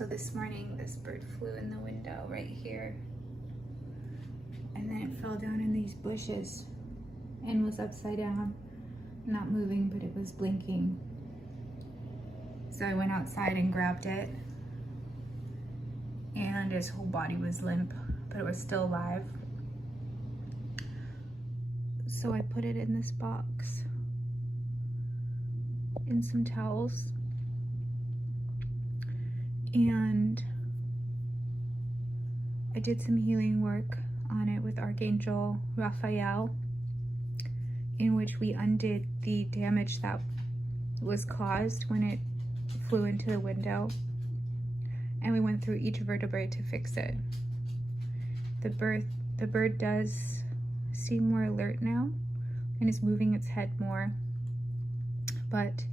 So this morning, this bird flew in the window right here. And then it fell down in these bushes and was upside down. Not moving, but it was blinking. So I went outside and grabbed it. And his whole body was limp, but it was still alive. So I put it in this box in some towels. And I did some healing work on it with Archangel Raphael, in which we undid the damage that was caused when it flew into the window. And we went through each vertebrae to fix it. The bird does seem more alert now and is moving its head more. But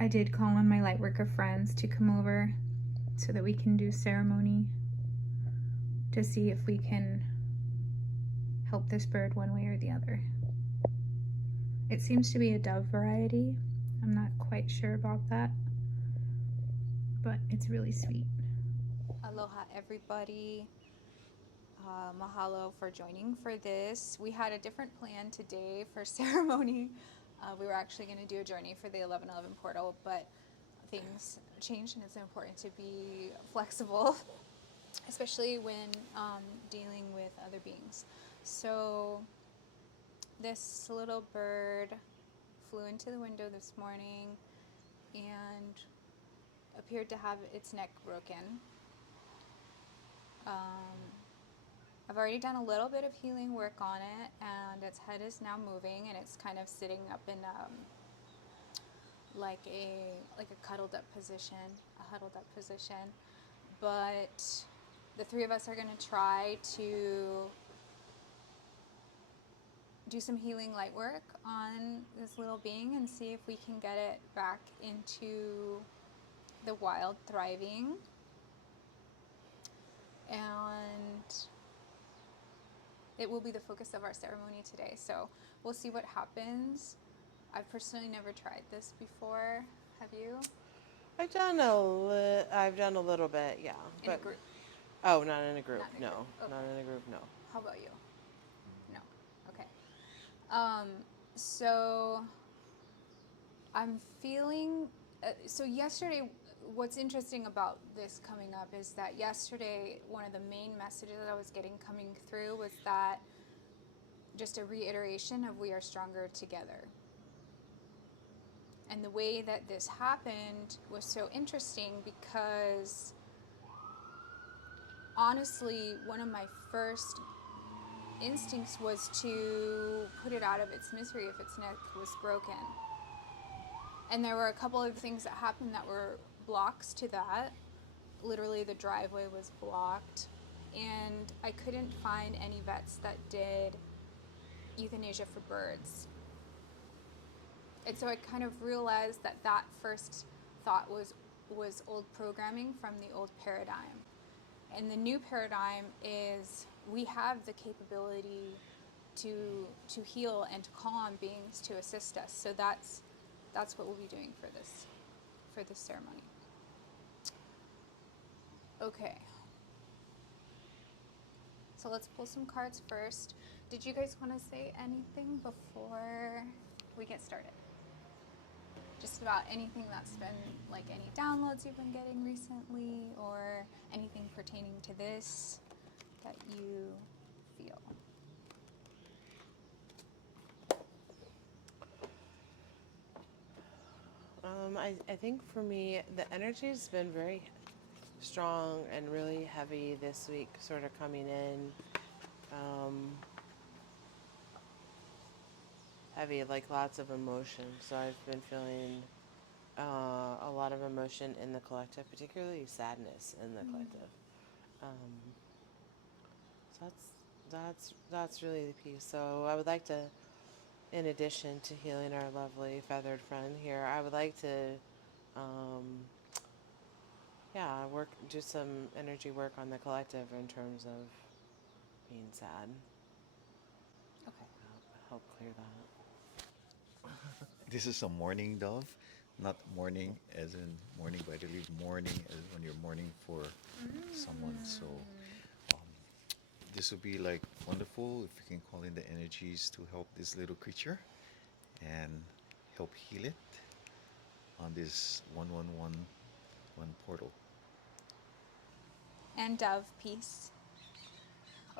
I did call on my lightworker friends to come over so that we can do ceremony to see if we can help this bird one way or the other. It seems to be a dove variety. I'm not quite sure about that, but it's really sweet. Aloha everybody. Mahalo for joining for this. We had a different plan today for ceremony. We were actually going to do a journey for the 1111 portal, but things changed and it's important to be flexible, especially when dealing with other beings. So this little bird flew into the window this morning and appeared to have its neck broken. I've already done a little bit of healing work on it, and its head is now moving, and it's kind of sitting up in like a cuddled up position, a huddled up position. But the three of us are going to try to do some healing light work on this little being and see if we can get it back into the wild, thriving. And it will be the focus of our ceremony today, so we'll see what happens. I've personally never tried this before. Have you? I've done a little bit, yeah. In a group? Oh, not in a group. Not in a No, group. Okay. not in a group. No. How about you? No. Okay. So I'm feeling. So yesterday, what's interesting about this coming up is that yesterday, one of the main messages that I was getting coming through was that just a reiteration of we are stronger together. And the way that this happened was so interesting because honestly, one of my first instincts was to put it out of its misery if its neck was broken. And there were a couple of things that happened that were blocks to that. Literally, the driveway was blocked, and I couldn't find any vets that did euthanasia for birds. And so I kind of realized that that first thought was old programming from the old paradigm. And the new paradigm is we have the capability to heal and to call on beings to assist us. So that's what we'll be doing for this ceremony. Okay. So let's pull some cards first. Did you guys want to say anything before we get started? Just about anything that's been, like any downloads you've been getting recently, or anything pertaining to this that you feel. I think for me, the energy's been very strong and really heavy this week, sort of coming in. Heavy, like lots of emotion. So I've been feeling a lot of emotion in the collective, particularly sadness in the collective. So that's really the piece. So I would like to, in addition to healing our lovely feathered friend here, I would like to, do some energy work on the collective in terms of being sad. Okay. Help clear that. This is a mourning dove, not mourning as in mourning, but I believe mourning, when you're mourning for someone. So um, this would be like wonderful if you can call in the energies to help this little creature and help heal it on this 1111 portal. And Dove, peace.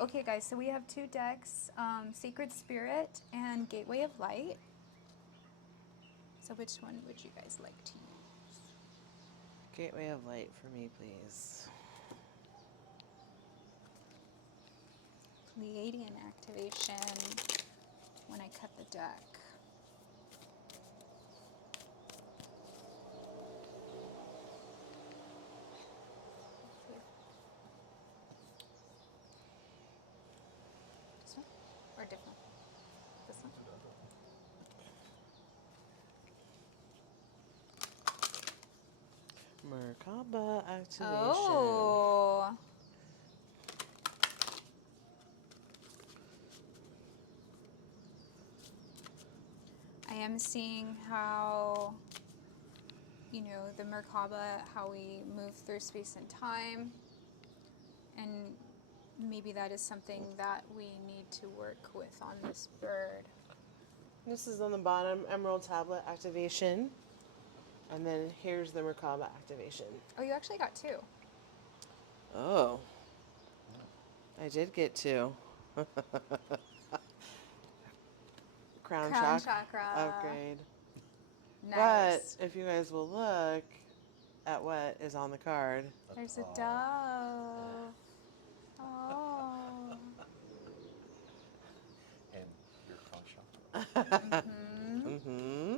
Okay, guys, so we have two decks, Sacred Spirit and Gateway of Light. So which one would you guys like to use? Gateway of Light for me, please. Pleiadian activation when I cut the deck. This one? Or different? This one? Merkaba activation. Oh. I am seeing how, you know, the Merkaba, how we move through space and time. And maybe that is something that we need to work with on this bird. This is on the bottom, Emerald Tablet activation. And then here's the Merkaba activation. Oh, you actually got two. Oh. I did get two. Crown chakra. upgrade. Nice. But if you guys will look at what is on the card. There's a dove. Oh. And your crown chakra. Mm-hmm.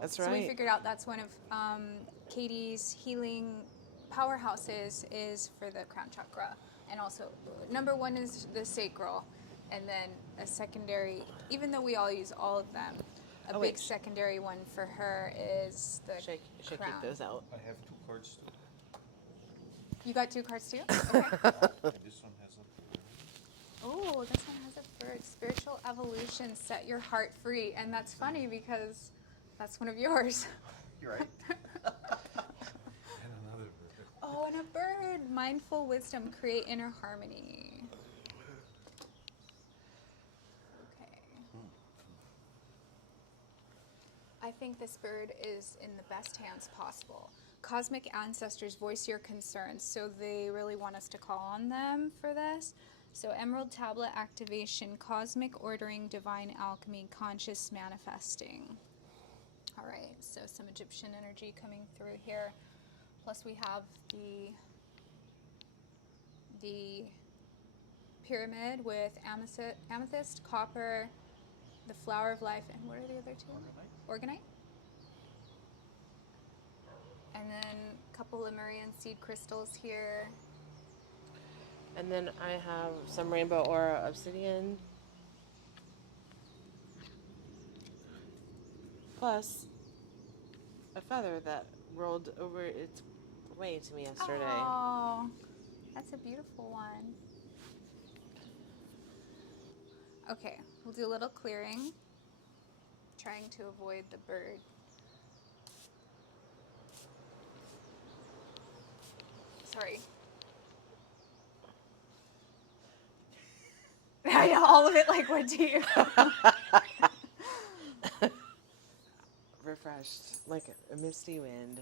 That's So right. we figured out that's one of Katie's healing powerhouses is for the crown chakra. And also, number one is the sacral. And then a secondary, even though we all use all of them, a big secondary one for her is the Should I crown. keep those out? I have two cards too. You got two cards too? Okay. And this one has a Oh, this one has a bird. Spiritual evolution, set your heart free. And that's funny because that's one of yours. You're right. And another bird. Oh, and a bird. Mindful wisdom, create inner harmony. Okay. I think this bird is in the best hands possible. Cosmic ancestors voice your concerns, so they really want us to call on them for this. So Emerald Tablet activation, cosmic ordering, divine alchemy, conscious manifesting. All right, so some Egyptian energy coming through here. Plus we have the pyramid with amethyst, copper, the flower of life, and what are the other two? Organite. And then a couple Lemurian seed crystals here. And then I have some Rainbow Aura Obsidian. Plus a feather that rolled over its way to me yesterday. Oh, that's a beautiful one. Okay, we'll do a little clearing, trying to avoid the bird. Sorry. I know, all of it like went to you. Refreshed, like a misty wind.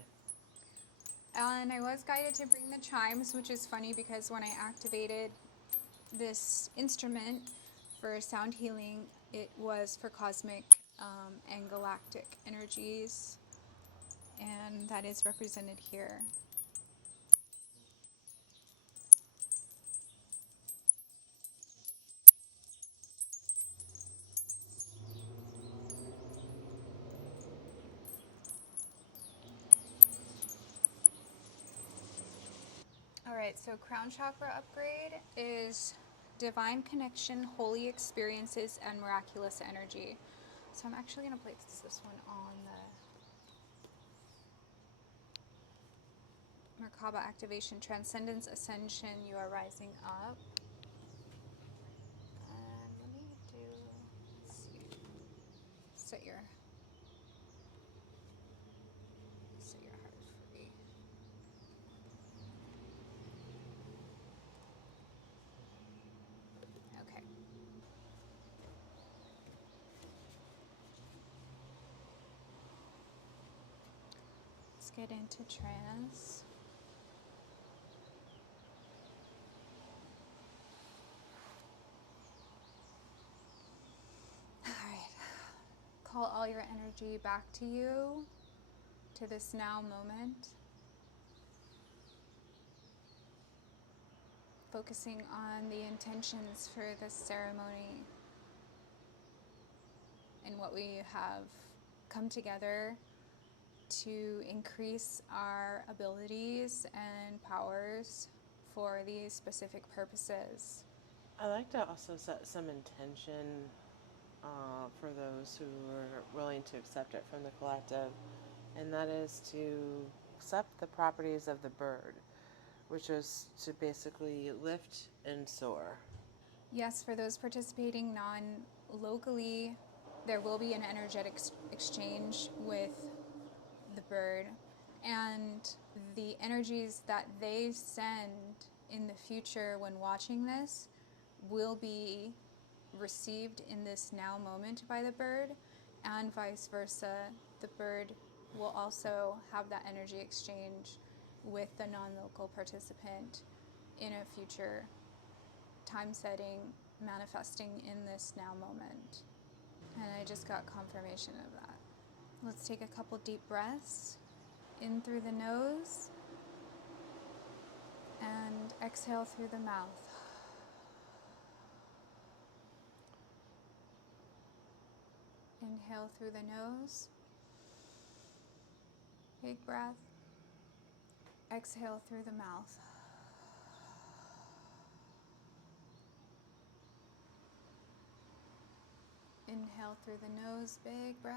And I was guided to bring the chimes, which is funny because when I activated this instrument for sound healing, it was for cosmic and galactic energies, and that is represented here. All right, so crown chakra upgrade is divine connection, holy experiences, and miraculous energy. So I'm actually going to place this one on the Merkaba activation, transcendence, ascension, you are rising up. And let me let's see, set your heart free. just get into trance. All right. Call all your energy back to you, to this now moment. Focusing on the intentions for this ceremony and what we have come together to increase our abilities and powers for these specific purposes. I like to also set some intention for those who are willing to accept it from the collective, and that is to accept the properties of the bird, which is to basically lift and soar. Yes, for those participating non-locally, there will be an energetic exchange with the bird, and the energies that they send in the future when watching this will be received in this now moment by the bird, and vice versa. The bird will also have that energy exchange with the non-local participant in a future time setting, manifesting in this now moment. And I just got confirmation of that. Let's take a couple deep breaths in through the nose and exhale through the mouth. Inhale through the nose. Big breath. Exhale through the mouth. Inhale through the nose, big breath.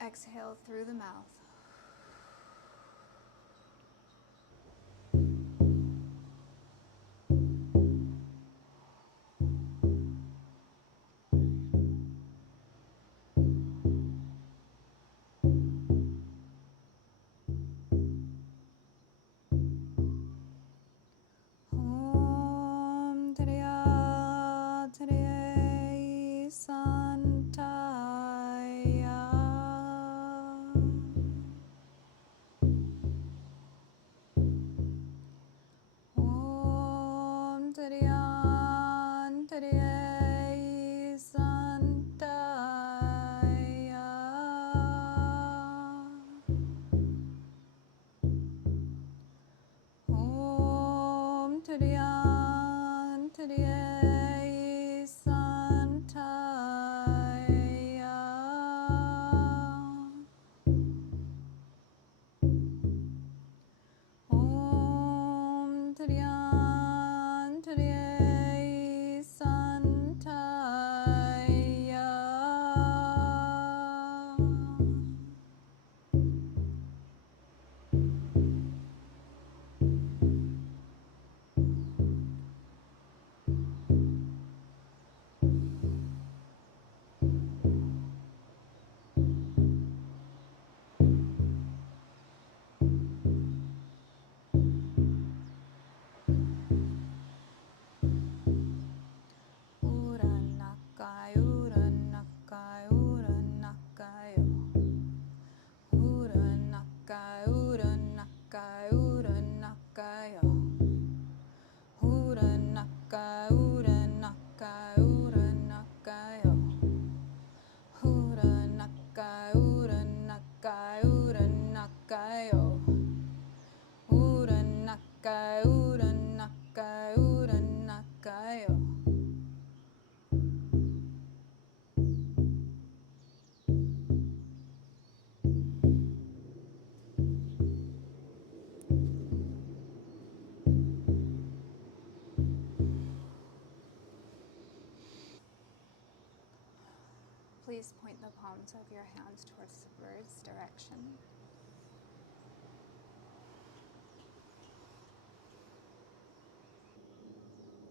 Exhale through the mouth. Om Triya Triya Santaya. Om Triya Triya Santaya. Om Triyan Triya Santaya. Om Triyan Triya Santaya. Uranakai, Uranakai, Uranakai. Uranakai, Uranakai, Uranakai. Uranakai, Uranakai, Uranakai. Uranakai, Uranakai, Uranakai. Uranakai, Uranakai, Uranakai. Please point the palms of your hands towards the bird's direction.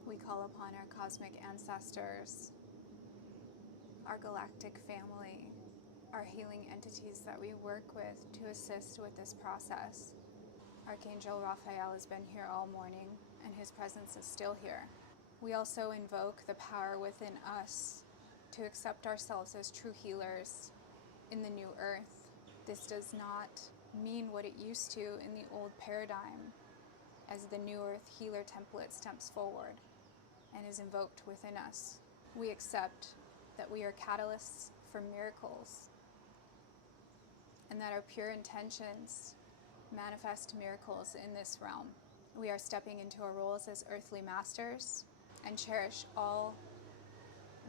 We call upon our cosmic ancestors, our galactic family, our healing entities that we work with to assist with this process. Archangel Raphael has been here all morning, and his presence is still here. We also invoke the power within us to accept ourselves as true healers in the new earth. This does not mean what it used to in the old paradigm, as the new earth healer template steps forward and is invoked within us. We accept that we are catalysts for miracles, and that our pure intentions manifest miracles in this realm. We are stepping into our roles as earthly masters and cherish all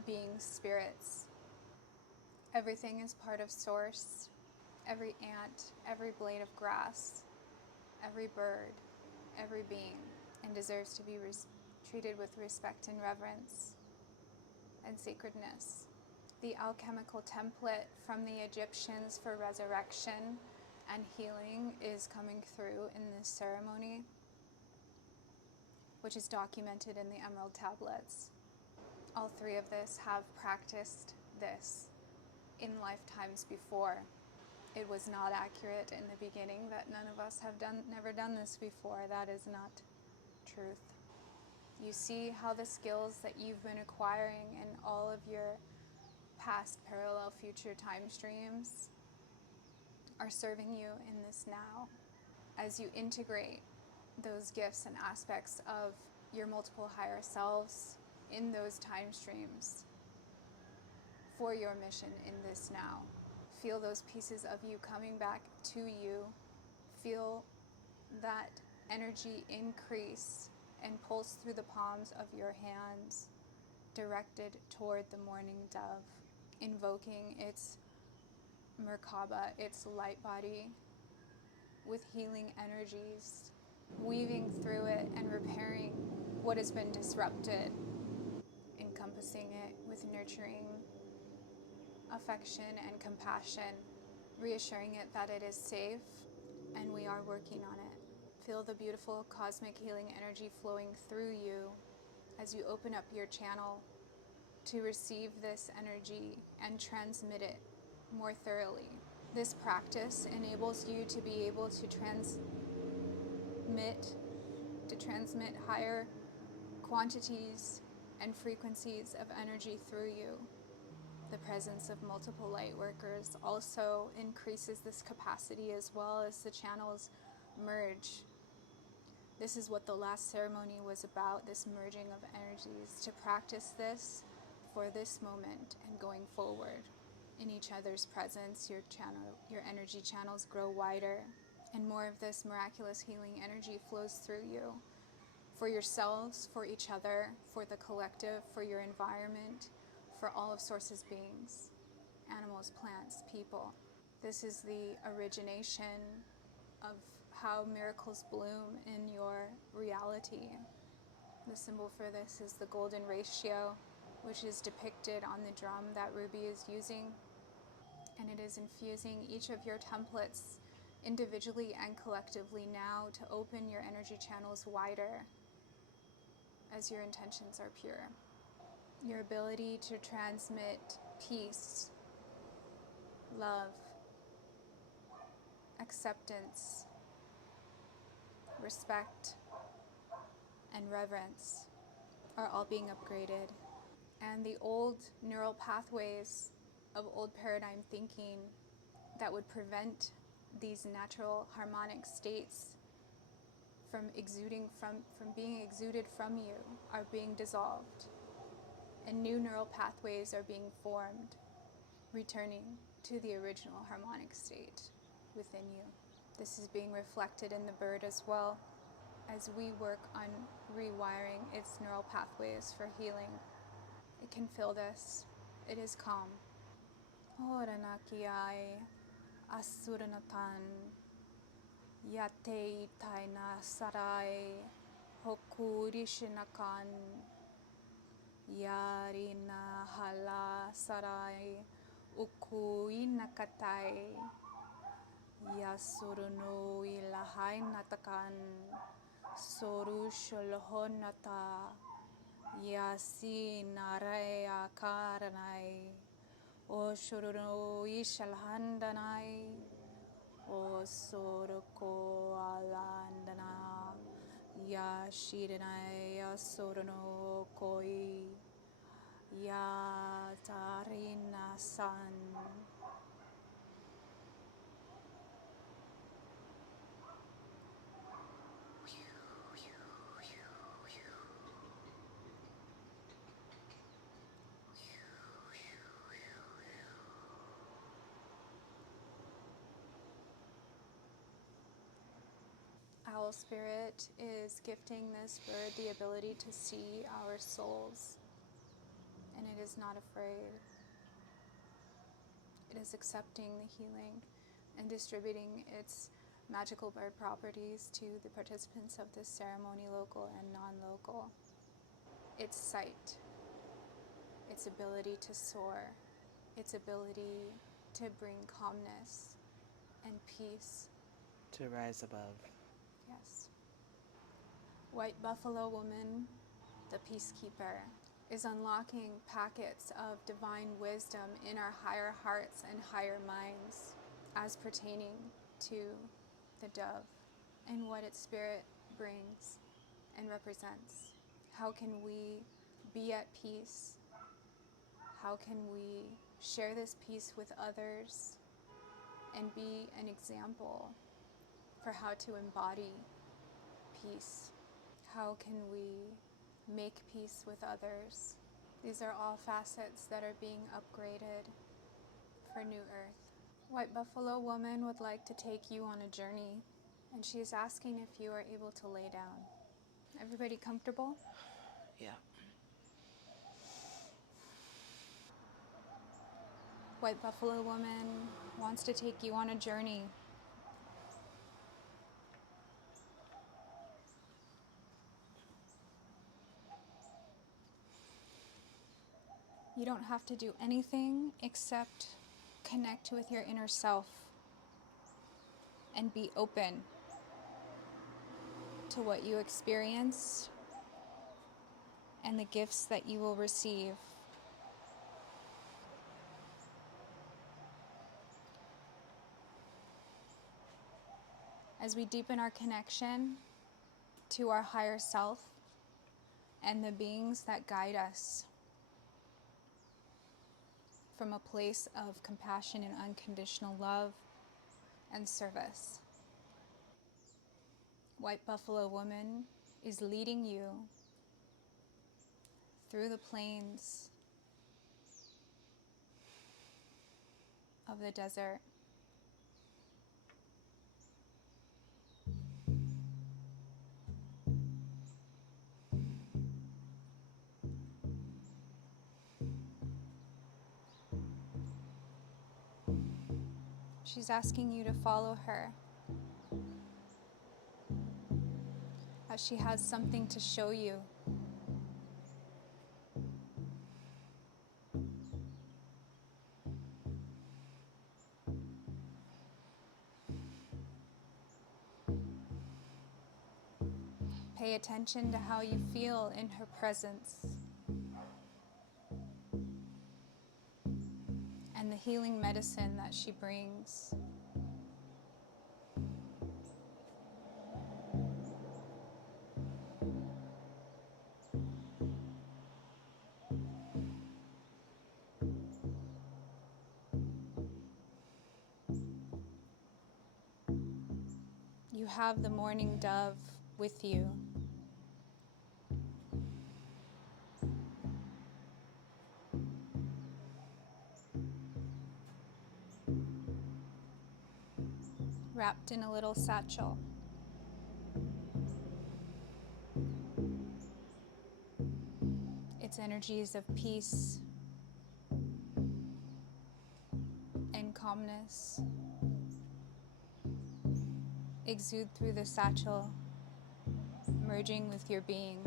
being spirits. Everything is part of Source. Every ant, every blade of grass, every bird, every being, and deserves to be treated with respect and reverence and sacredness. The alchemical template from the Egyptians for resurrection and healing is coming through in this ceremony, which is documented in the Emerald Tablets. All three of this have practiced this in lifetimes before. It was not accurate in the beginning that none of us have never done this before. That is not truth. You see how the skills that you've been acquiring in all of your past parallel future time streams are serving you in this now. As you integrate those gifts and aspects of your multiple higher selves in those time streams for your mission in this now. Feel those pieces of you coming back to you. Feel that energy increase and pulse through the palms of your hands, directed toward the mourning dove, invoking its Merkaba, its light body, with healing energies, weaving through it and repairing what has been disrupted, encompassing it with nurturing affection and compassion, reassuring it that it is safe and we are working on it. Feel the beautiful cosmic healing energy flowing through you as you open up your channel to receive this energy and transmit it more thoroughly. This practice enables you to be able to transmit higher quantities and frequencies of energy through you. The presence of multiple light workers also increases this capacity as well as the channels merge. This is what the last ceremony was about, this merging of energies, to practice this for this moment and going forward. In each other's presence, your energy channels grow wider, and more of this miraculous healing energy flows through you. For yourselves, for each other, for the collective, for your environment, for all of Source's beings, animals, plants, people. This is the origination of how miracles bloom in your reality. The symbol for this is the golden ratio, which is depicted on the drum that Ruby is using, and it is infusing each of your templates individually and collectively now to open your energy channels wider as your intentions are pure. Your ability to transmit peace, love, acceptance, respect, and reverence are all being upgraded. And the old neural pathways of old paradigm thinking that would prevent these natural harmonic states from being exuded from you are being dissolved, and new neural pathways are being formed, returning to the original harmonic state within you. This is being reflected in the bird as well, as we work on rewiring its neural pathways for healing. It can feel this. It is calm. Oranakiai asuranatan yate taina sarai hokurishinakan yarina hala sarai ukuinakatai yasurunu ilahainatakan sorusholhonata yasi naraya karanai o shurunu ishalhandanai o soroko alandana ya shiranai ya sorunu koi ya tarina san Soul Spirit is gifting this bird the ability to see our souls, and it is not afraid. It is accepting the healing and distributing its magical bird properties to the participants of this ceremony, local and non-local. Its sight, its ability to soar, its ability to bring calmness and peace. To rise above. Yes. White Buffalo Woman, the Peacekeeper, is unlocking packets of divine wisdom in our higher hearts and higher minds as pertaining to the dove and what its spirit brings and represents. How can we be at peace? How can we share this peace with others and be an example for how to embody peace? How can we make peace with others? These are all facets that are being upgraded for New Earth. White Buffalo Woman would like to take you on a journey, and she is asking if you are able to lay down. Everybody comfortable? Yeah. White Buffalo Woman wants to take you on a journey. You don't have to do anything except connect with your inner self and be open to what you experience and the gifts that you will receive. As we deepen our connection to our higher self and the beings that guide us from a place of compassion and unconditional love and service. White Buffalo Woman is leading you through the plains of the desert. She's asking you to follow her as she has something to show you. Pay attention to how you feel in her presence and the healing medicine that she brings. You have the mourning dove with you. Wrapped in a little satchel. Its energies of peace and calmness exude through the satchel, merging with your being.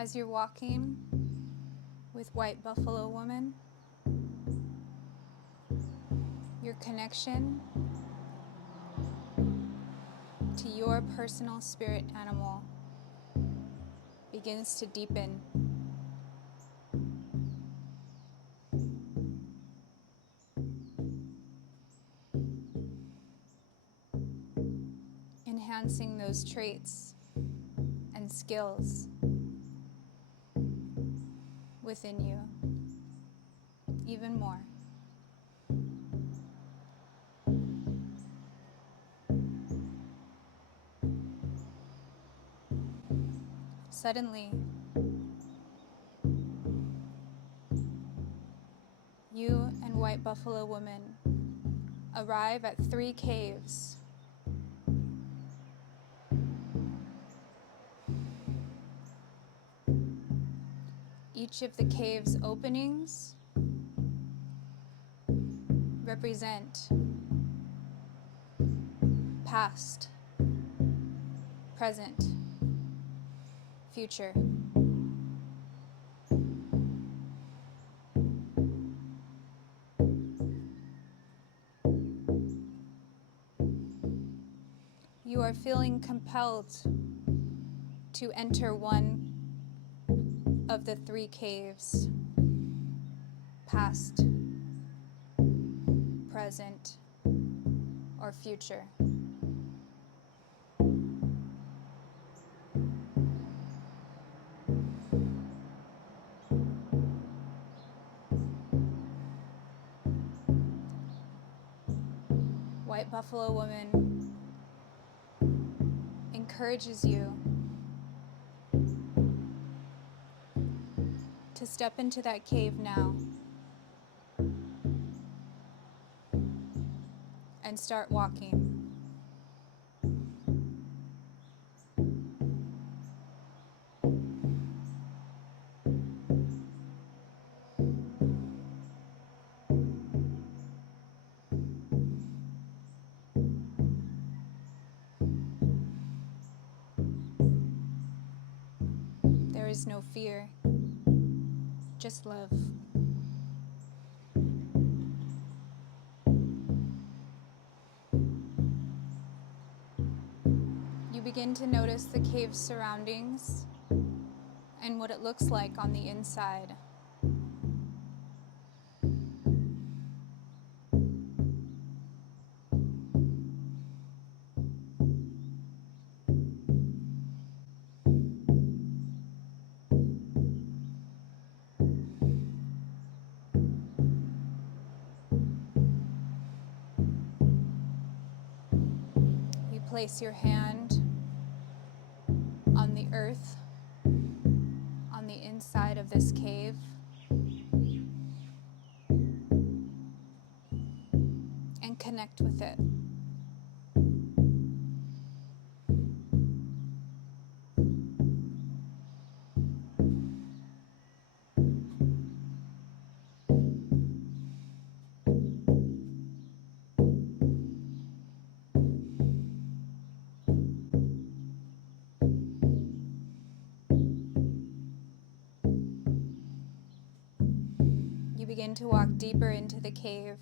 As you're walking with White Buffalo Woman, your connection to your personal spirit animal begins to deepen. enhancing those traits and skills within you even more. Suddenly, you and White Buffalo Woman arrive at 3 caves. Each of the cave's openings represent past, present, future. You are feeling compelled to enter one of the 3 caves, past, present, or future. White Buffalo Woman encourages you to step into that cave now and start walking. There is no fear, just love. You begin to notice the cave's surroundings and what it looks like on the inside. You place your hand on the earth on the inside of this cave and connect with it. You begin to walk deeper into the cave.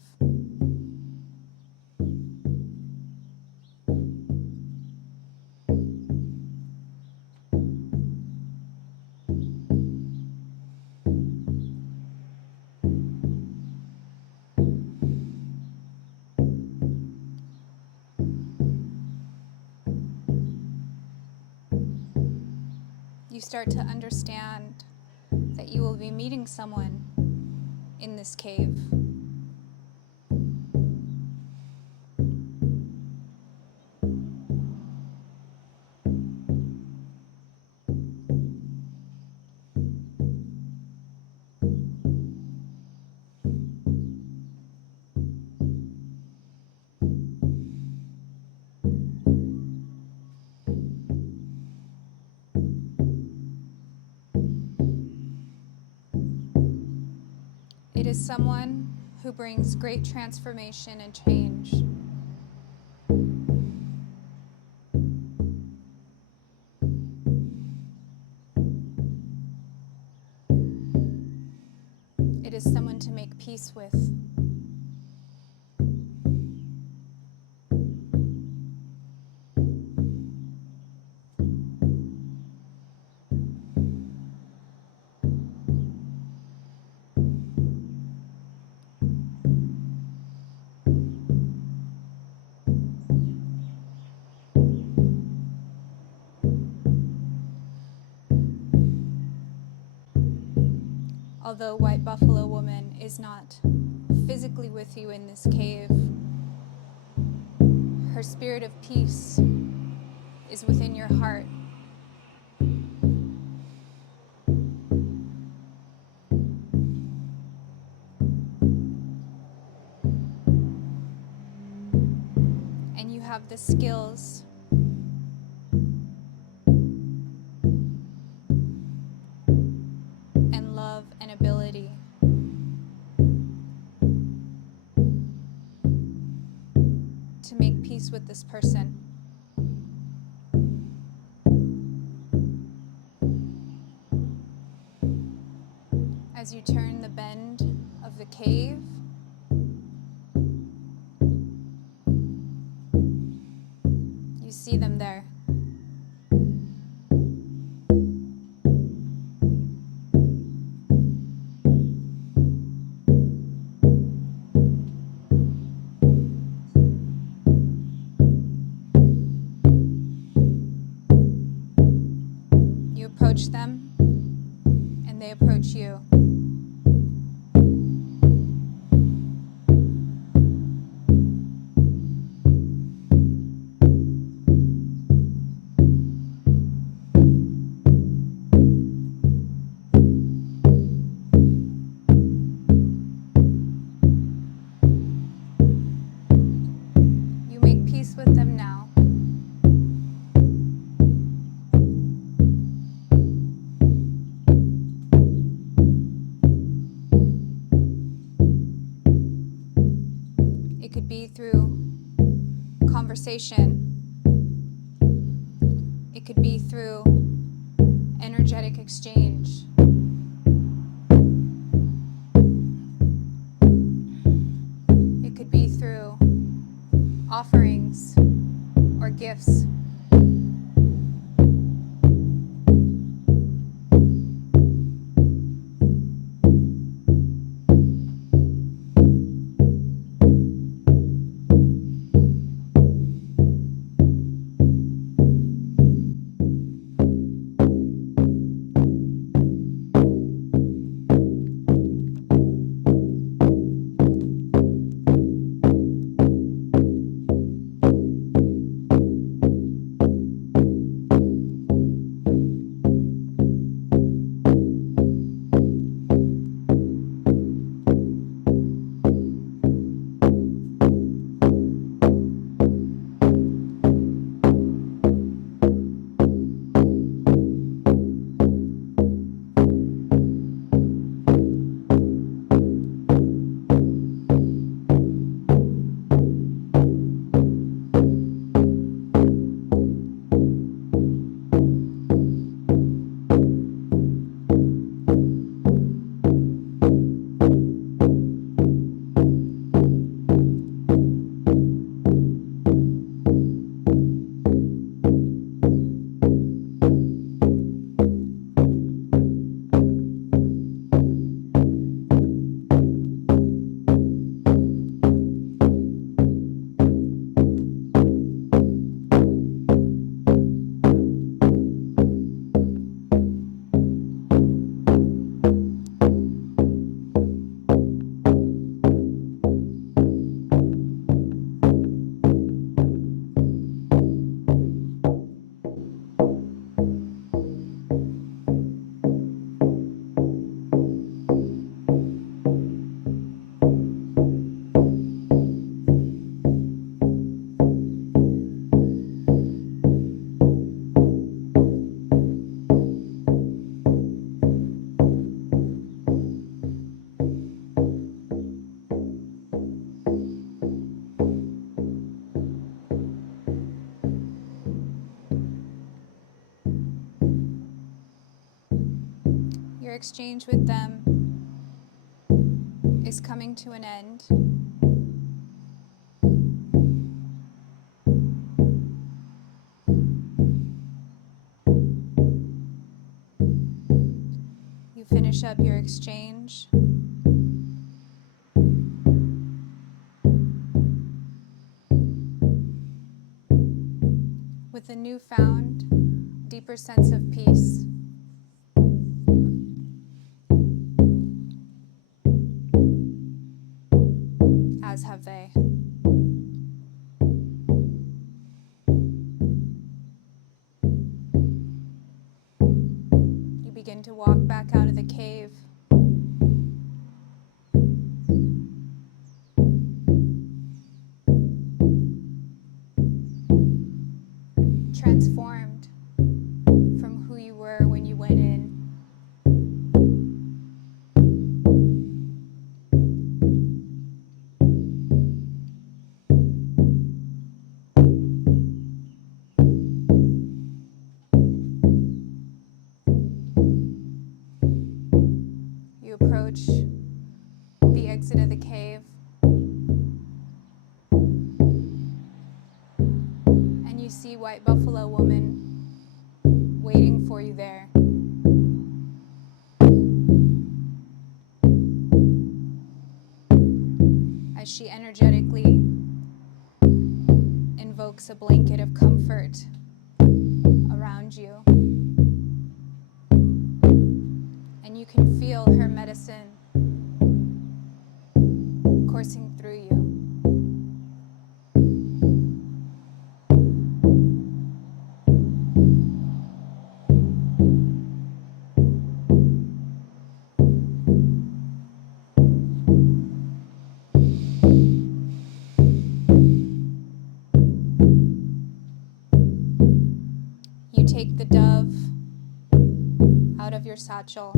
You start to understand that you will be meeting someone in this cave. It is someone who brings great transformation and change. It is someone to make peace with. although White Buffalo Woman is not physically with you in this cave, her spirit of peace is within your heart. And you have the skills and love and ability to make peace with this person. As you turn the bend of the cave, you see them there. You approach them, and they approach you. You make peace with them now. It could be through conversation. It could be through energetic exchange. It could be through offerings or gifts. Your exchange with them is coming to an end. You finish up your exchange. With a newfound, deeper sense of peace. as have they. You begin to walk back out of the cave. Transformed from who you were when you went in. You approach the exit of the cave, and you see White Buffalo Woman waiting for you there. As she energetically invokes a blanket of comfort around you. And you can feel her medicine coursing through you. You take the dove out of your satchel.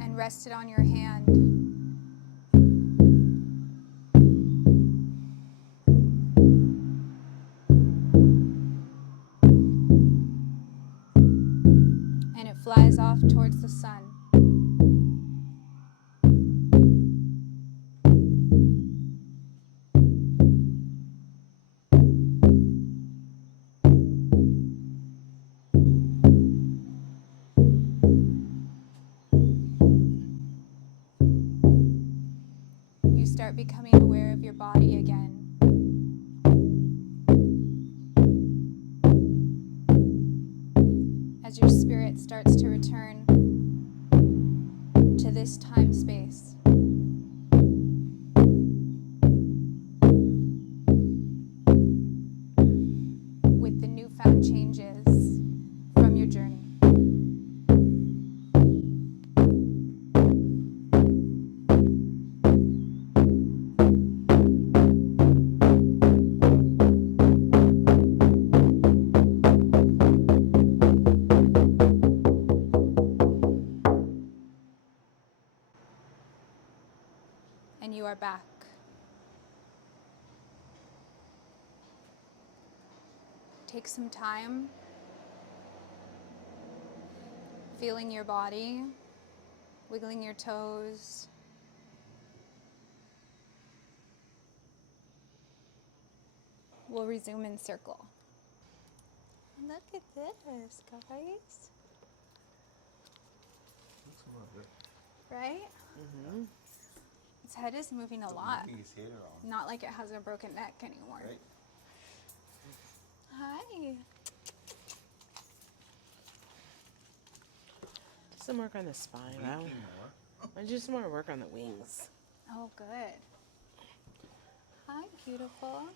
And rest it on your hand. And it flies off towards the sun. You start becoming aware of your body again. As your spirit starts to return to this time space. With the newfound changes from your journey. And you are back. Take some time feeling your body, wiggling your toes. We'll resume in circle. Look at this, guys. Right? Mm-hmm. Its head is moving a lot. Not like it has a broken neck anymore. Right. Hi. Some work on the spine. I do some more work on the wings. Oh, good. Hi, beautiful.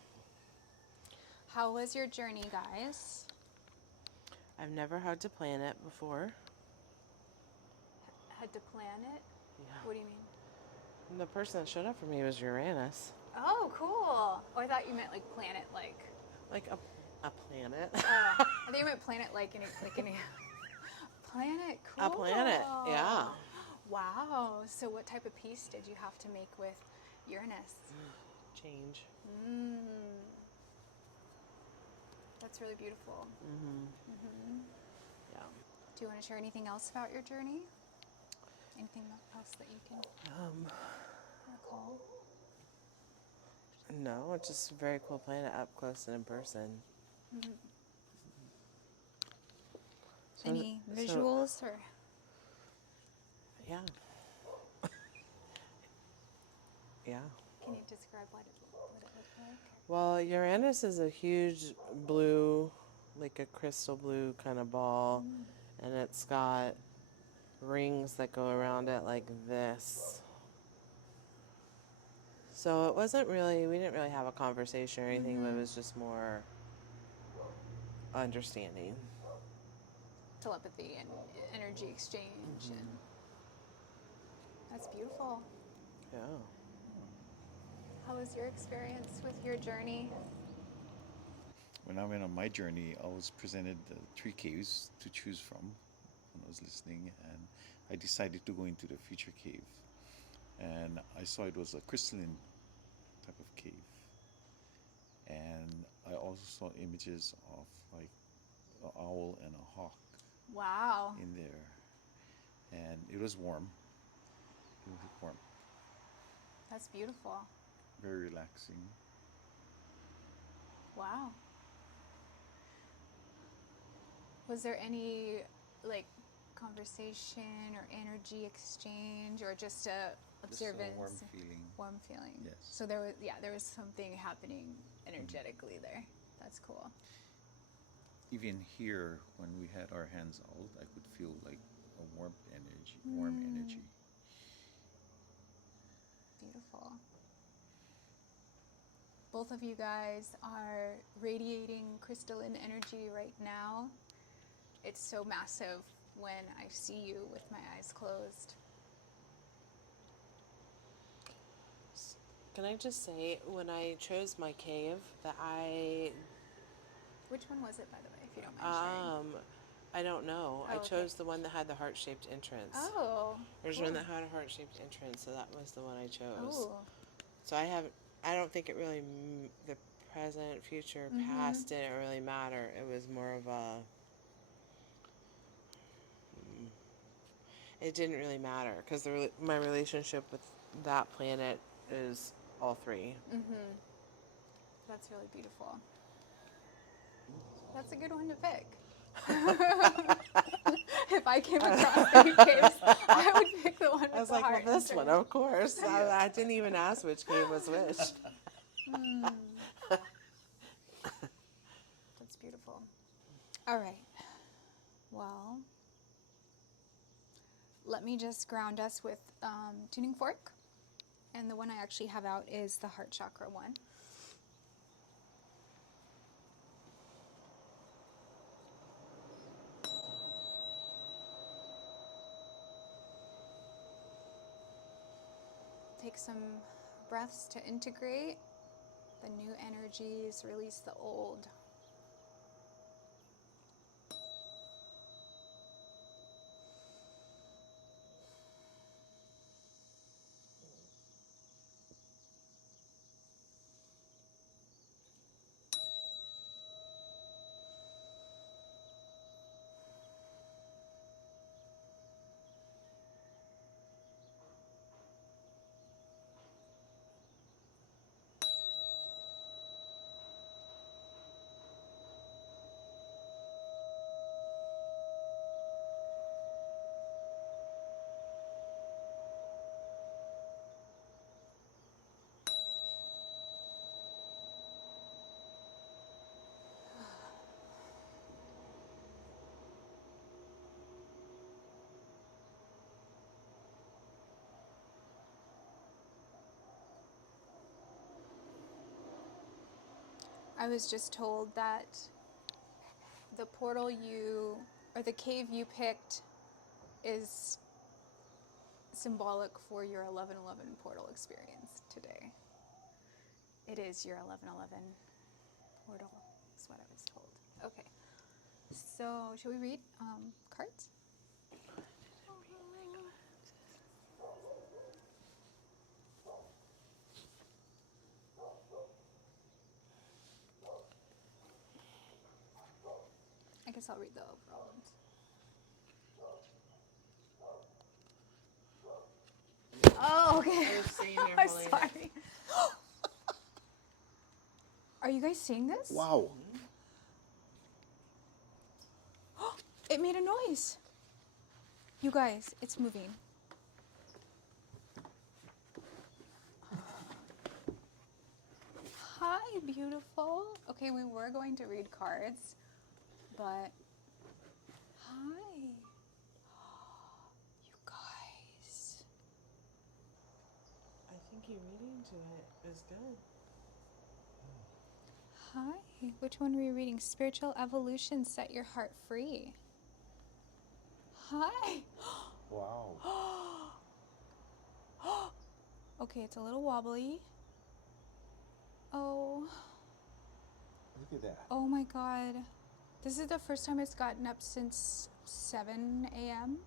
How was your journey, guys? I've never had to plan it before. Had to plan it? Yeah. What do you mean? And the person that showed up for me was Uranus. Oh, cool. Oh, I thought you meant like planet like. Like a planet. I think you meant planet like in a planet. Cool. A planet, yeah. Wow. So what type of piece did you have to make with Uranus? Change. That's really beautiful. Yeah. Do you want to share anything else about your journey? Anything else that you can recall? No, it's just a very cool planet up close and in person. So, Any visuals or? Yeah. Yeah. Can you describe what it looked like? Well, Uranus is a huge blue, like a crystal blue kind of ball, and it's got rings that go around it like this. So it wasn't really, we didn't really have a conversation or anything, but it was just more understanding. Telepathy and energy exchange. And that's beautiful. Yeah. How was your experience with your journey? When I went on my journey, I was presented three caves to choose from when I was listening, and I decided to go into the future cave. And I saw it was a crystalline type of cave. And I also saw images of like an owl and a hawk Wow. in there. And it was warm. It was warm. That's beautiful. Very relaxing. Wow. Was there any like conversation or energy exchange or just a observance? Just a warm feeling. Warm feeling. Yes. So there was something happening energetically there. That's cool. Even here, when we had our hands out, I could feel like a warm energy. Beautiful. Both of you guys are radiating crystalline energy right now. It's so massive when I see you with my eyes closed. Can I just say, when I chose my cave, that Which one was it, by the way, if you don't mind sharing? I don't know. Oh, I okay. chose the one that had the heart-shaped entrance. Oh, There's cool. one that had a heart-shaped entrance, so that was the one I chose. Oh, So I don't think it really, the present, future, past didn't really matter. It was more of a, it didn't really matter because my relationship with that planet is all three. that's really beautiful. That's a good one to pick. If I came across any caves, I would pick the one with I was the like, well, heart this one, entrance. of course. I didn't even ask which cave was which. That's beautiful. All right. Well, let me just ground us with tuning fork. And the one I actually have out is the heart chakra one. Take some breaths to integrate the new energies, release the old. I was just told that the the cave you picked is symbolic for your 1111 portal experience today. It is your 1111 portal, is what I was told. Okay, so shall we read cards? I guess I'll read the overall ones. Oh, okay. I was sitting there I'm holding it. sorry. Are you guys seeing this? Wow. It made a noise. You guys, it's moving. beautiful. Okay, we were going to read cards, but hi. You guys. I think your reading to it is good. Hi. Which one are we reading? Spiritual Evolution, Set Your Heart Free. Hi. Wow. Okay, it's a little wobbly. Oh. Look at that. Oh my god. This is the first time it's gotten up since 7 a.m.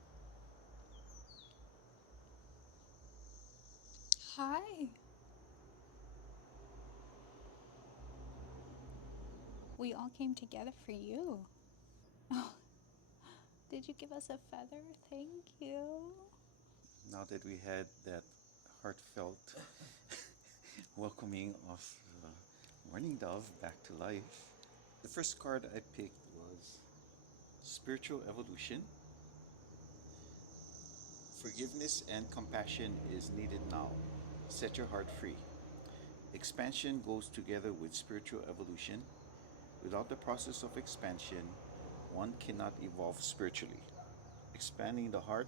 Hi. We all came together for you. Oh, did you give us a feather? Thank you. Now that we had that heartfelt welcoming of Morning Dove back to life, the first card I picked was Spiritual Evolution. Forgiveness and compassion is needed now. Set your heart free. Expansion goes together with spiritual evolution. Without the process of expansion, one cannot evolve spiritually. Expanding the heart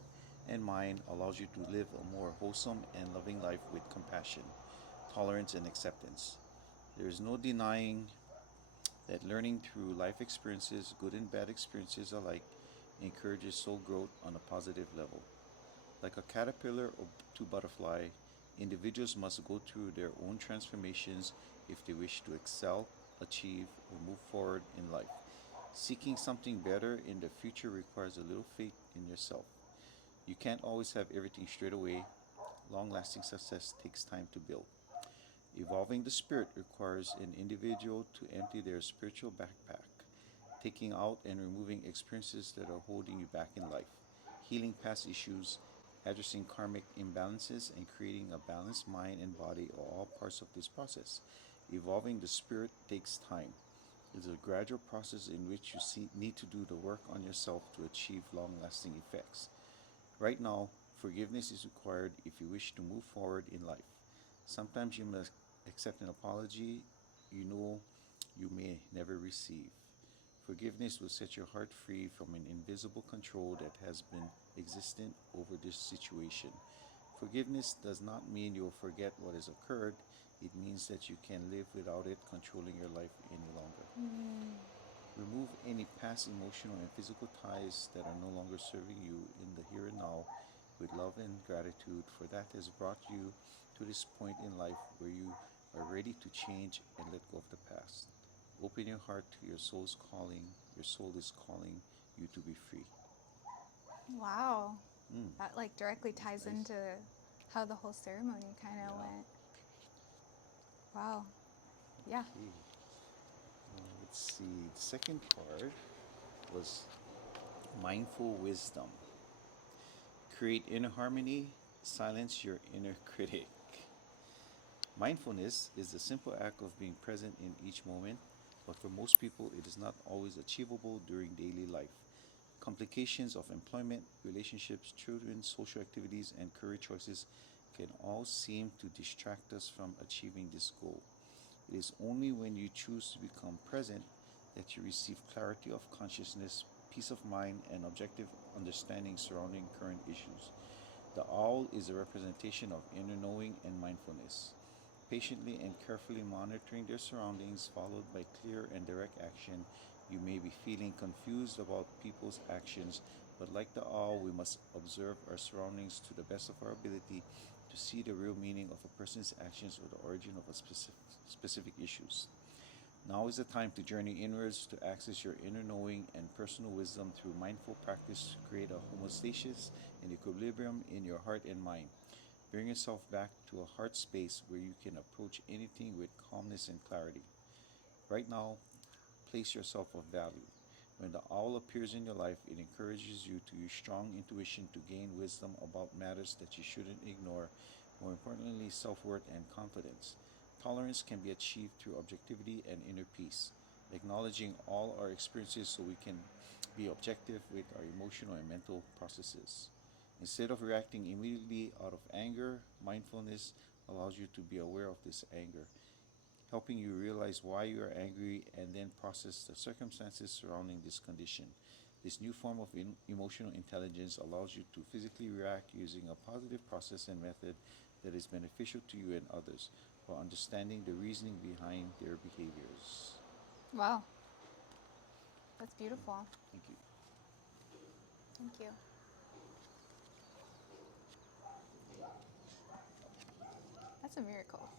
and mind allows you to live a more wholesome and loving life with compassion, tolerance, and acceptance. There is no denying that learning through life experiences, good and bad experiences alike, encourages soul growth on a positive level. Like a caterpillar to butterfly, individuals must go through their own transformations if they wish to excel, achieve, or move forward in life. Seeking something better in the future requires a little faith in yourself. You can't always have everything straight away. Long lasting success takes time to build. Evolving the spirit requires an individual to empty their spiritual backpack, taking out and removing experiences that are holding you back in life, healing past issues, addressing karmic imbalances, and creating a balanced mind and body are all parts of this process. Evolving the spirit takes time. It is a gradual process in which you need to do the work on yourself to achieve long lasting effects. Right now, forgiveness is required if you wish to move forward in life. Sometimes you must accept an apology you know you may never receive. Forgiveness will set your heart free from an invisible control that has been existent over this situation. Forgiveness does not mean you'll forget what has occurred. It means that you can live without it controlling your life any longer. Remove any past emotional and physical ties that are no longer serving you in the here and now with love and gratitude, for that has brought you to this point in life where you are ready to change and let go of the past. Open your heart to your soul's calling. Your soul is calling you to be free. Wow. Mm, That like directly ties nice. into how the whole ceremony kind of Yeah. went. Wow. Yeah. Okay. Let's see. The second card was Mindful Wisdom. Create inner harmony, silence your inner critic. Mindfulness is the simple act of being present in each moment, but for most people, it is not always achievable during daily life. Complications of employment, relationships, children, social activities, and career choices can all seem to distract us from achieving this goal. It is only when you choose to become present that you receive clarity of consciousness, peace of mind, and objective understanding surrounding current issues. The owl is a representation of inner knowing and mindfulness. Patiently and carefully monitoring their surroundings, followed by clear and direct action, you may be feeling confused about people's actions, but like the owl, we must observe our surroundings to the best of our ability to see the real meaning of a person's actions or the origin of a specific issues. Now is the time to journey inwards to access your inner knowing and personal wisdom through mindful practice to create a homeostasis and equilibrium in your heart and mind. Bring yourself back to a heart space where you can approach anything with calmness and clarity. Right now, place yourself of value. When the owl appears in your life, it encourages you to use strong intuition to gain wisdom about matters that you shouldn't ignore, more importantly, self worth and confidence. Tolerance can be achieved through objectivity and inner peace, acknowledging all our experiences so we can be objective with our emotional and mental processes. Instead of reacting immediately out of anger, mindfulness allows you to be aware of this anger, helping you realize why you are angry and then process the circumstances surrounding this condition. This new form of emotional intelligence allows you to physically react using a positive process and method that is beneficial to you and others, while understanding the reasoning behind their behaviors. Wow. That's beautiful. Thank you. Thank you. That's a miracle.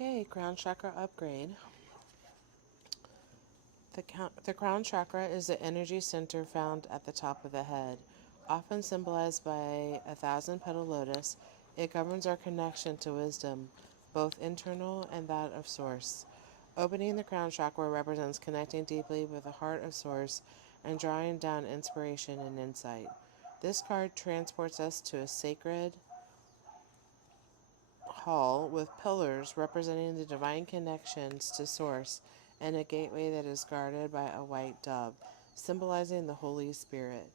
Okay, crown chakra upgrade. The crown chakra is the energy center found at the top of the head. Often symbolized by a thousand petal lotus, it governs our connection to wisdom, both internal and that of Source. Opening the crown chakra represents connecting deeply with the heart of Source and drawing down inspiration and insight. This card transports us to a sacred hall with pillars representing the divine connections to Source and a gateway that is guarded by a white dove, symbolizing the Holy Spirit.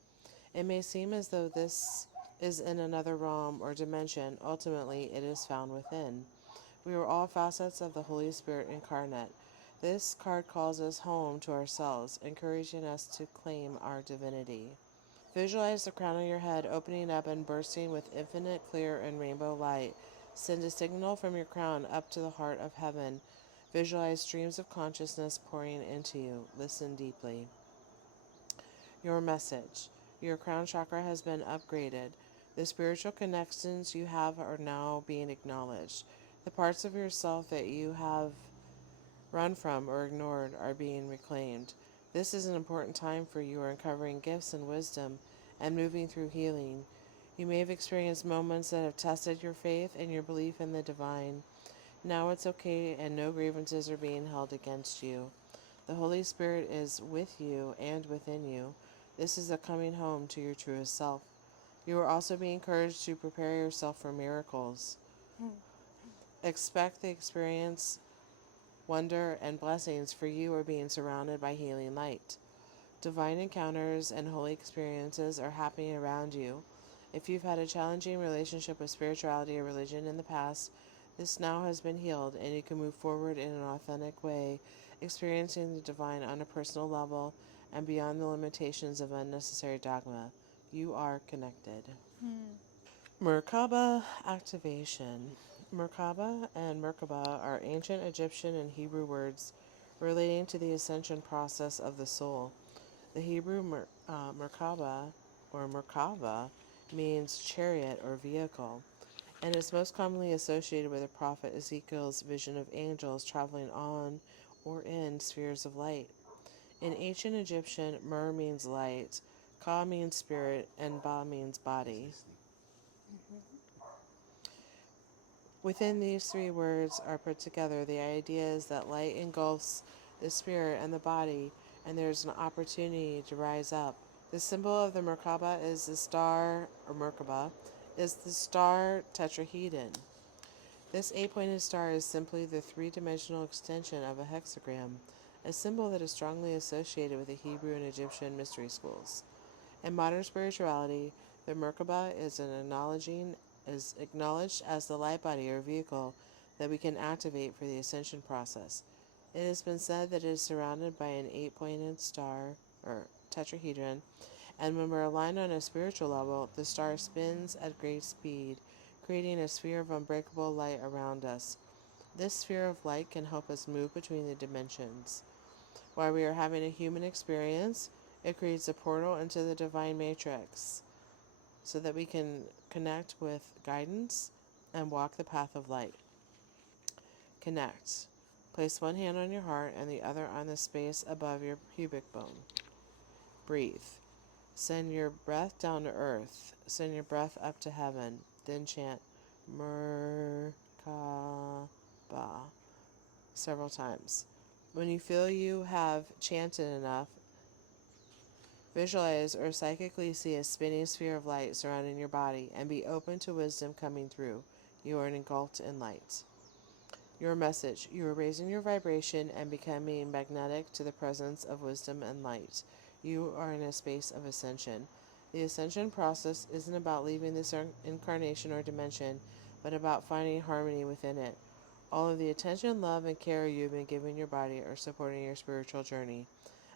It may seem as though this is in another realm or dimension. Ultimately, it is found within. We are all facets of the Holy Spirit incarnate. This card calls us home to ourselves, encouraging us to claim our divinity. Visualize the crown of your head opening up and bursting with infinite, clear, and rainbow light. Send a signal from your crown up to the heart of heaven. Visualize streams of consciousness pouring into you. Listen deeply. Your message. Your crown chakra has been upgraded. The spiritual connections you have are now being acknowledged. The parts of yourself that you have run from or ignored are being reclaimed. This is an important time for you uncovering gifts and wisdom and moving through healing. You may have experienced moments that have tested your faith and your belief in the divine. Now it's okay and no grievances are being held against you. The Holy Spirit is with you and within you. This is a coming home to your truest self. You are also being encouraged to prepare yourself for miracles. Expect the experience wonder, and blessings, for you are being surrounded by healing light. Divine encounters and holy experiences are happening around you. If you've had a challenging relationship with spirituality or religion in the past, this now has been healed and you can move forward in an authentic way, experiencing the divine on a personal level and beyond the limitations of unnecessary dogma. You are connected. Merkaba activation. Merkaba and Merkaba are ancient Egyptian and Hebrew words relating to the ascension process of the soul. The Hebrew Merkaba or Merkava means chariot or vehicle, and is most commonly associated with the prophet Ezekiel's vision of angels traveling on or in spheres of light. In ancient Egyptian, Mer means light, Ka means spirit, and Ba means body. Within these three words are put together the idea is that light engulfs the spirit and the body, and there is an opportunity to rise up. The symbol of the Merkaba is the star, or Merkaba, is the star tetrahedron. This eight-pointed star is simply the three-dimensional extension of a hexagram, a symbol that is strongly associated with the Hebrew and Egyptian mystery schools. In modern spirituality, the Merkaba is acknowledged as the light body or vehicle that we can activate for the ascension process. It has been said that it is surrounded by an eight-pointed star, or tetrahedron, and when we're aligned on a spiritual level, the star spins at great speed, creating a sphere of unbreakable light around us. This sphere of light can help us move between the dimensions. While we are having a human experience, it creates a portal into the divine matrix so that we can connect with guidance and walk the path of light. Connect. Place one hand on your heart and the other on the space above your pubic bone. Breathe. Send your breath down to earth. Send your breath up to heaven. Then chant Merkaba several times. When you feel you have chanted enough, visualize or psychically see a spinning sphere of light surrounding your body and be open to wisdom coming through. You are engulfed in light. Your message. You are raising your vibration and becoming magnetic to the presence of wisdom and light. You are in a space of ascension. The ascension process isn't about leaving this incarnation or dimension, but about finding harmony within it. All of the attention, love, and care you've been giving your body are supporting your spiritual journey.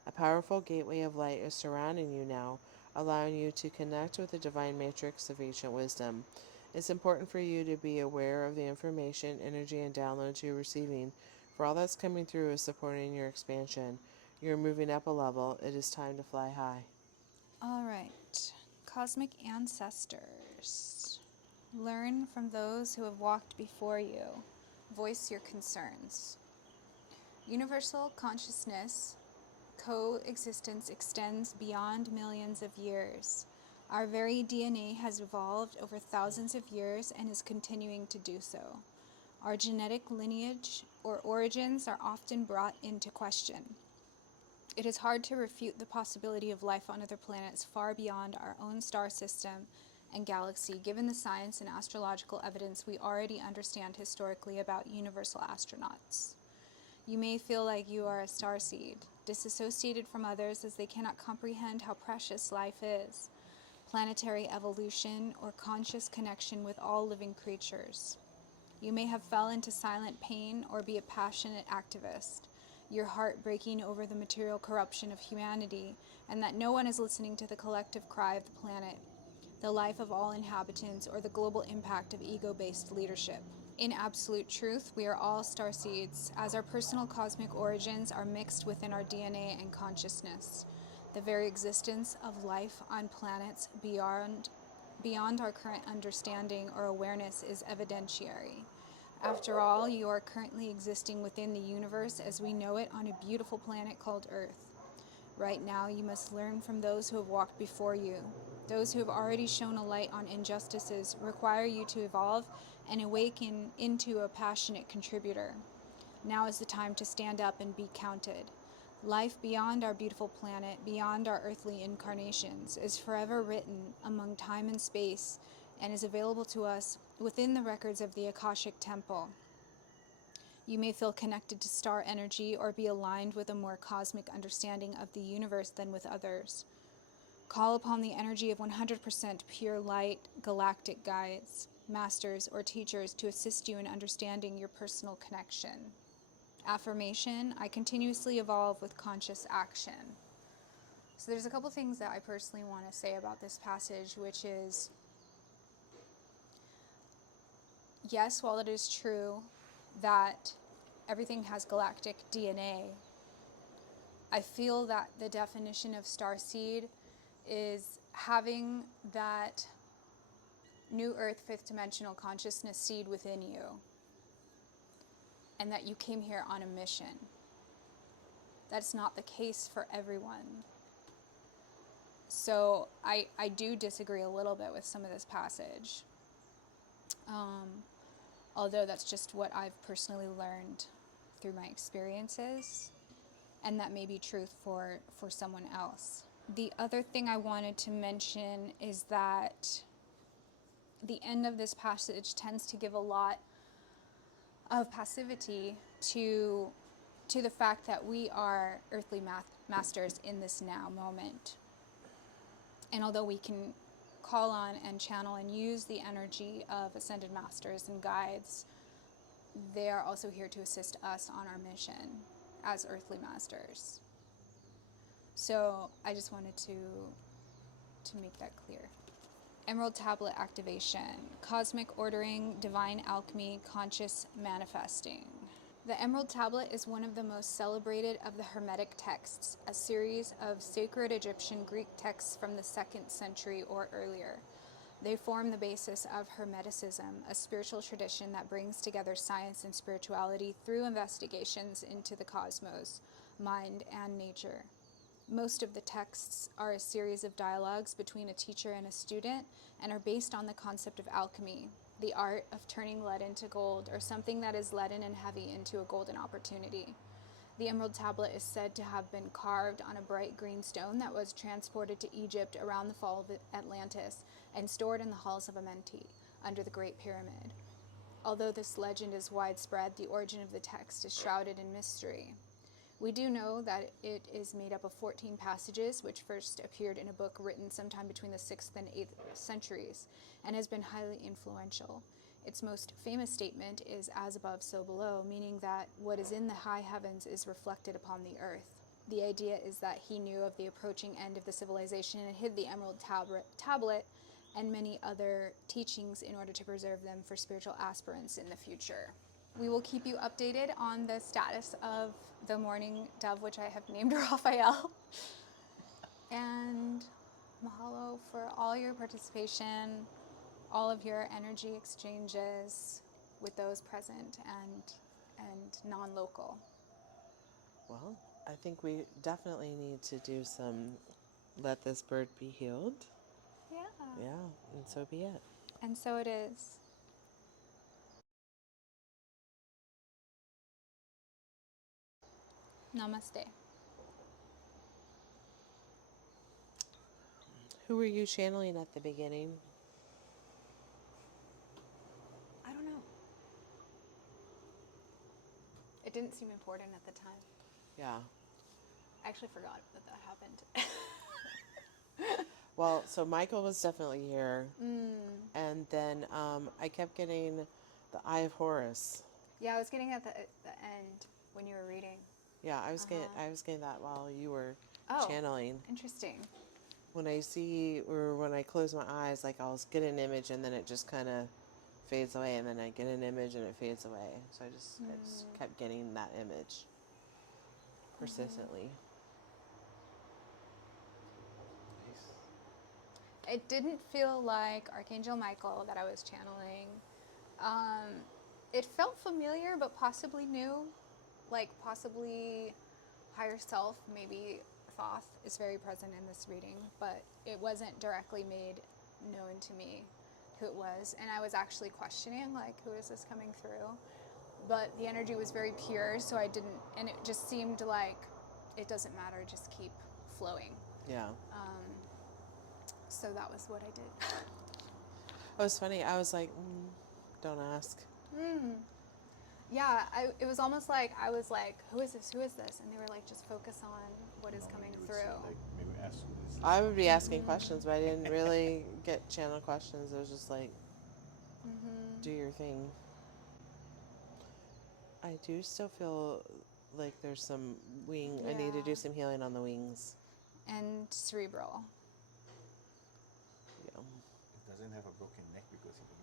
A powerful gateway of light is surrounding you now, allowing you to connect with the divine matrix of ancient wisdom. It's important for you to be aware of the information, energy, and downloads you're receiving, for all that's coming through is supporting your expansion. You're moving up a level. It is time to fly high. All right. Cosmic ancestors. Learn from those who have walked before you. Voice your concerns. Universal consciousness coexistence extends beyond millions of years. Our very DNA has evolved over thousands of years and is continuing to do so. Our genetic lineage or origins are often brought into question. It is hard to refute the possibility of life on other planets far beyond our own star system and galaxy, given the science and astrological evidence we already understand historically about universal astronauts. You may feel like you are a starseed, disassociated from others as they cannot comprehend how precious life is, planetary evolution, or conscious connection with all living creatures. You may have fell into silent pain or be a passionate activist, your heart breaking over the material corruption of humanity and that no one is listening to the collective cry of the planet, the life of all inhabitants, or the global impact of ego-based leadership. In absolute truth, we are all starseeds, as our personal cosmic origins are mixed within our DNA and consciousness. The very existence of life on planets beyond our current understanding or awareness is evidentiary. After all, you are currently existing within the universe as we know it on a beautiful planet called Earth. Right now, you must learn from those who have walked before you. Those who have already shone a light on injustices require you to evolve and awaken into a passionate contributor. Now is the time to stand up and be counted. Life beyond our beautiful planet, beyond our earthly incarnations, is forever written among time and space and is available to us within the records of the Akashic Temple. You may feel connected to star energy or be aligned with a more cosmic understanding of the universe than with others. Call upon the energy of 100% pure light, galactic guides, masters, or teachers to assist you in understanding your personal connection. Affirmation: I continuously evolve with conscious action. So there's a couple things that I personally want to say about this passage, which is, yes, while it is true that everything has galactic DNA, I feel that the definition of starseed is having that new earth fifth dimensional consciousness seed within you, and that you came here on a mission. That's not the case for everyone. So I do disagree a little bit with some of this passage. Although that's just what I've personally learned through my experiences, and that may be truth for someone else. The other thing I wanted to mention is that the end of this passage tends to give a lot of passivity to the fact that we are earthly masters in this now moment. And although we can call on and channel and use the energy of ascended masters and guides, they are also here to assist us on our mission as earthly masters. So I just wanted to make that clear. Emerald Tablet activation, cosmic ordering, divine alchemy, conscious manifesting. The Emerald Tablet is one of the most celebrated of the Hermetic texts, a series of sacred Egyptian Greek texts from the 2nd century or earlier. They form the basis of Hermeticism, a spiritual tradition that brings together science and spirituality through investigations into the cosmos, mind, and nature. Most of the texts are a series of dialogues between a teacher and a student and are based on the concept of alchemy, the art of turning lead into gold, or something that is leaden and heavy into a golden opportunity. The Emerald Tablet is said to have been carved on a bright green stone that was transported to Egypt around the fall of Atlantis and stored in the halls of Amenti, under the Great Pyramid. Although this legend is widespread, the origin of the text is shrouded in mystery. We do know that it is made up of 14 passages, which first appeared in a book written sometime between the 6th and 8th centuries, and has been highly influential. Its most famous statement is as above, so below, meaning that what is in the high heavens is reflected upon the earth. The idea is that he knew of the approaching end of the civilization and hid the emerald tablet and many other teachings in order to preserve them for spiritual aspirants in the future. We will keep you updated on the status of the mourning dove, which I have named Raphael. And mahalo for all your participation, all of your energy exchanges with those present and non-local. Well, I think we definitely need to do some let this bird be healed. Yeah. Yeah, and so be it. And so it is. Namaste. Who were you channeling at the beginning? I don't know. It didn't seem important at the time. Yeah. I actually forgot that happened. Well, so Michael was definitely here. And then I kept getting the Eye of Horus. Yeah, I was getting at the end when you were reading. Yeah, I was getting that while you were Oh, channeling. interesting. When I close my eyes, like I'll get an image and then it just kind of fades away, and then I get an image and it fades away. So I just kept getting that image persistently. It didn't feel like Archangel Michael that I was channeling. It felt familiar, but possibly new. Like possibly higher self, maybe Thoth is very present in this reading, but it wasn't directly made known to me who it was. And I was actually questioning, like, who is this coming through? But the energy was very pure, so I didn't, and it just seemed like it doesn't matter, just keep flowing. Yeah. So that was what I did. It was funny. I was like, don't ask. Yeah, it was almost like I was like, who is this? Who is this? And they were like, just focus on what is coming You would through. say, like, maybe ask who this is. I would be asking questions, but I didn't really get channel questions. It was just like, do your thing. I do still feel like there's some wing. I need to do Yeah. some healing on the wings. And cerebral. Yeah. It doesn't have a broken neck because he did.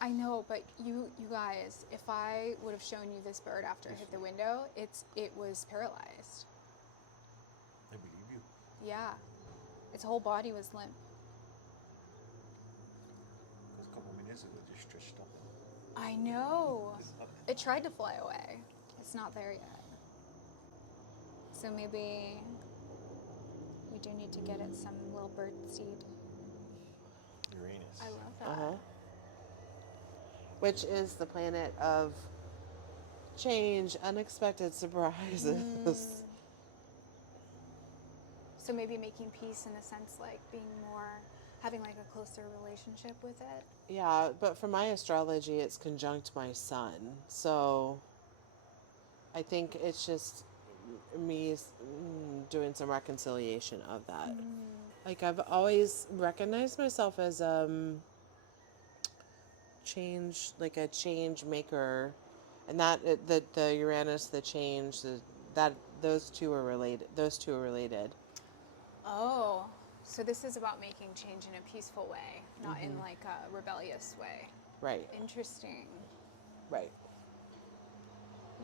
I know, but you guys, if I would have shown you this bird after it hit the window, it was paralyzed. I believe you. Yeah. Its whole body was limp. Because a couple minutes ago, it just stretched up. I know. It tried to fly away. It's not there yet. So maybe we do need to get it some little bird seed. Uranus. I love that. Which is the planet of change, unexpected surprises. So maybe making peace in a sense, like being more, having like a closer relationship with it. Yeah, but for my astrology, it's conjunct my sun. So I think it's just me doing some reconciliation of that. Like I've always recognized myself as like a change maker, and that the Uranus, the change, that those two are related. Those two are related. Oh, so this is about making change in a peaceful way, not in like a rebellious way. Right. Interesting. Right.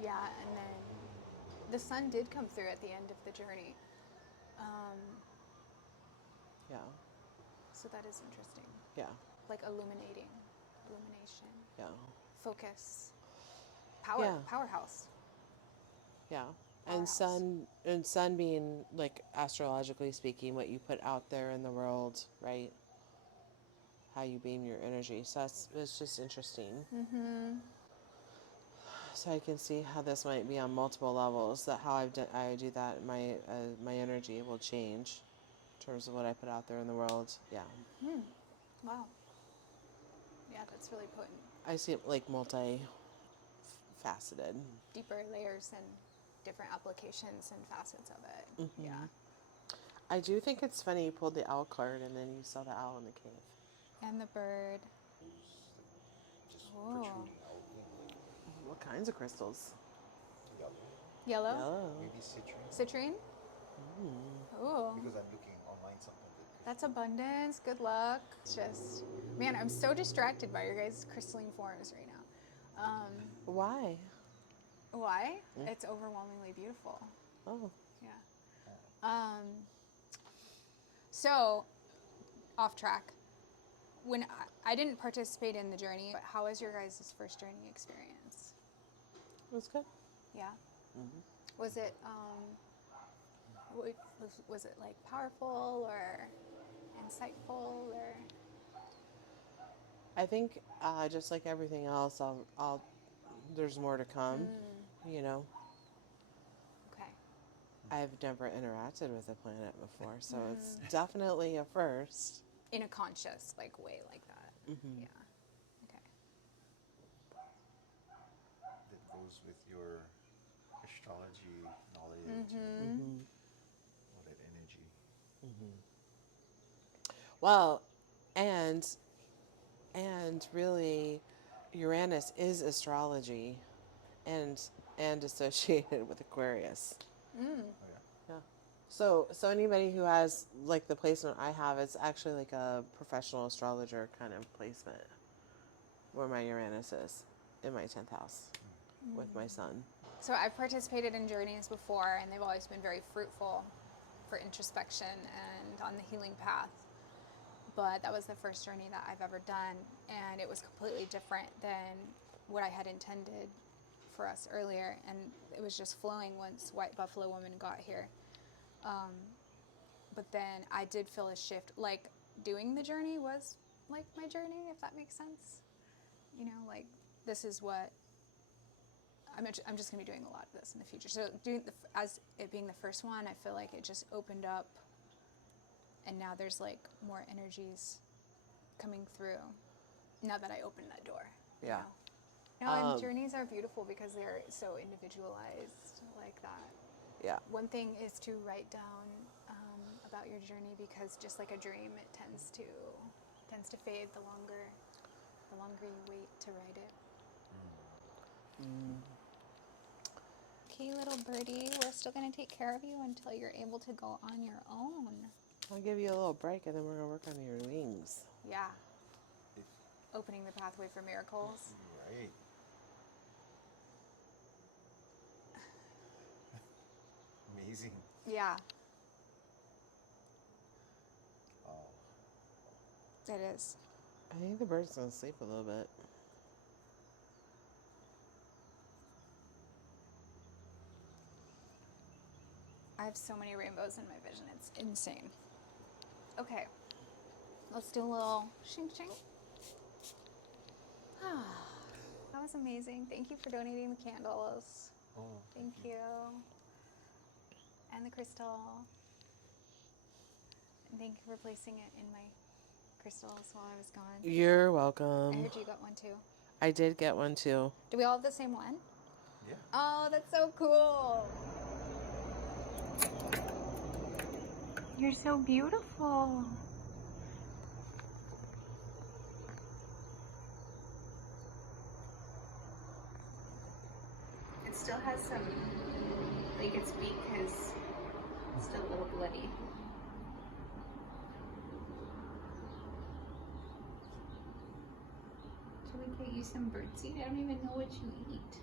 Yeah, and then the sun did come through at the end of the journey. Yeah. So that is interesting. Yeah. Like illumination. Yeah. Focus. Power. Yeah. Powerhouse. Yeah. Powerhouse. And sun being, like, astrologically speaking, what you put out there in the world, right? How you beam your energy. So it's just interesting. So I can see how this might be on multiple levels. That how I do that, my energy will change in terms of what I put out there in the world. Yeah. Wow. Yeah, that's really potent. I see it like multi-faceted. Deeper layers and different applications and facets of it. Yeah. I do think it's funny you pulled the owl card and then you saw the owl in the cave. And the bird. kinds of crystals. Yellow? Yellow. Maybe citrine. Citrine? Ooh. Because I'm looking online something that That's abundance. Good luck. It's just, man, I'm so distracted by your guys' crystalline forms right now. Why? Why? It's overwhelmingly beautiful. Oh. Yeah. So, off track. When I didn't participate in the journey, but how was your guys' first journey experience? It was good. Yeah. Was it was it like powerful or insightful or? I think just like everything else, I'll there's more to come. You know, Okay. I've never interacted with a planet before, so it's definitely a first. In a conscious like way like that. Yeah. Okay. that goes with your astrology knowledge and all that energy. Well, and really, Uranus is astrology, and associated with Aquarius. Oh yeah. Yeah. So anybody who has like the placement I have, it's actually like a professional astrologer kind of placement, where my Uranus is in my 10th house with my sun. So I've participated in journeys before, and they've always been very fruitful for introspection and on the healing path. But that was the first journey that I've ever done, and it was completely different than what I had intended for us earlier, and it was just flowing once White Buffalo Woman got here. But then I did feel a shift, like doing the journey was like my journey, if that makes sense. You know, like this is what I'm just going to be doing a lot of this in the future. So as it being the first one, I feel like it just opened up, and now there's like more energies coming through now that I opened that door. Yeah. You know? And journeys are beautiful because they're so individualized like that. Yeah. One thing is to write down about your journey, because just like a dream, it tends to fade the longer you wait to write it. Okay, little birdie, we're still going to take care of you until you're able to go on your own. I'll give you a little break, and then we're gonna work on your wings. Yeah. Opening the pathway for miracles. Right. Amazing. Yeah, Oh. it is. I think the bird's gonna sleep a little bit. I have so many rainbows in my vision. It's insane. Okay. Let's do a little shing shing. That was amazing. Thank you for donating the candles. Oh. Thank you. And the crystal. And thank you for placing it in my crystals while I was gone. You're I welcome. heard you got one too. I did get one too. Do we all have the same one? Yeah. Oh, that's so cool. You're so beautiful. It still has some, like its beak is still a little bloody. Should we get you some birdseed? I don't even know what you eat.